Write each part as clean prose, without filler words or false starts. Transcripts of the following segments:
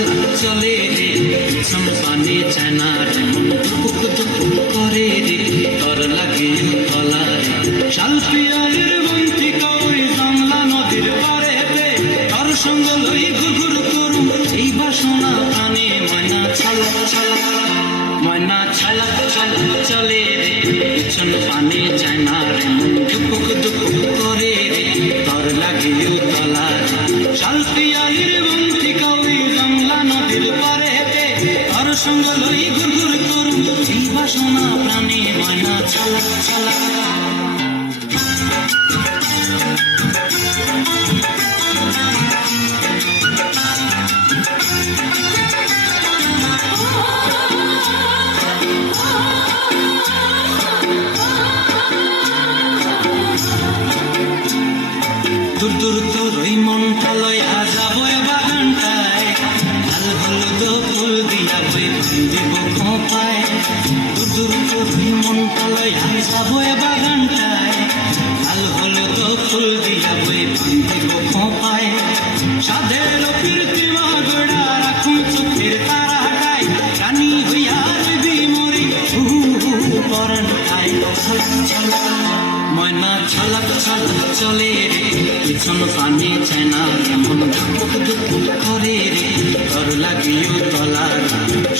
ছালা চলে রে পিছন পানে চায় না রে মন দুপুক দুপুক করে রে তর লাগে তলা রে শাল পিয়ালির বন্তি কৌরি জমলা নদীর পারেতে তর সঙ্গ লই ঘুঘুর করুম এই বাসনা প্রাণে ময়না ছালা ছালা ময়না ছালা ছালা চলে রে পিছন পানে চায় না রে মন দুপুক দুপুক করে রে তর লাগে তলা রে শাল পিয়ালির বন্তি কৌরি জমলা নদীর পারেতে তর সঙ্গ লই ঘুঘুর করুম এই বাসনা প্রাণে ময়না ছালা ছালা দূর দূর তোর ওই মনটা লইয়া যাবো বাগানটায় লাল হলুদ ফুল দিয়া বই দিব খোঁপায় দূর দূর তোর ওই মনটা লইয়া যাবো বাগানটায় লাল হলুদ ফুল দিয়া বই দিব খোঁপায় সাধের কীর্তি মাগড়া রাখুন চোখের তারা হাটায় রানী হইয়া রবি মরি পরানটায় ছলা ময়না ছলাক ছলাক চলে রে পিছন পানে চায় না মন দুপুক দুপুক করে রে তর লাগিও তলা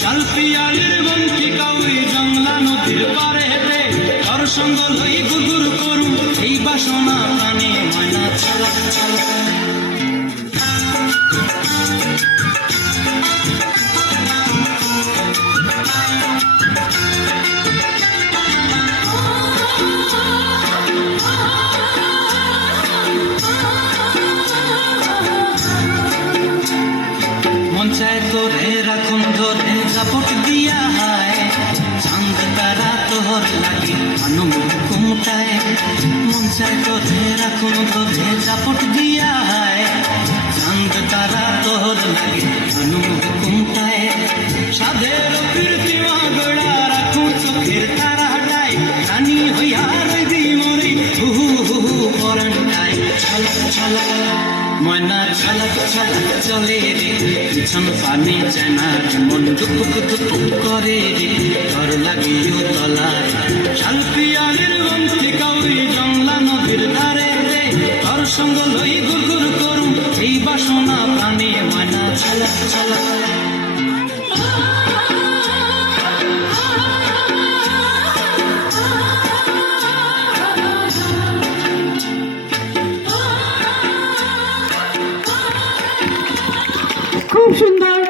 শাল পিয়ালির বন্তি কাউরি জংলা নদীর পারে হেঁটে তর সঙ্গ লই ঘুঘুর করুম এই বাসনা প্রাণে ময়না ছলাক ছলাক মঞ্চায় তোরে রাখুন ধরে জাপট দিয়া হায় চাঁদ তারা তোর লাগে অনুমুখ কুমটায় মঞ্চায় তোরে রাখুন ধরে জাপট দিয়া হায় চাঁদ তারা তোর লাগে অনুমুখ কুমটায় সাধের কীর্তি মাগড়া রাখুন চোখের তারা হাটায় রানী হইয়া রবি মরি হু পরানটায় ছলা ছলা ময়না ছলাক ছলাক চলে রে পিছন পানে চায় না মন দুপুক দুপুক করে রে তর লাগিও তলা শাল পিয়ালির বন্তি কাউরি জংলা নদীর ধারে রে তর সঙ্গ লই ঘুঘুর করুম এই বাসনা প্রাণে ময়না ছলাক ছলাক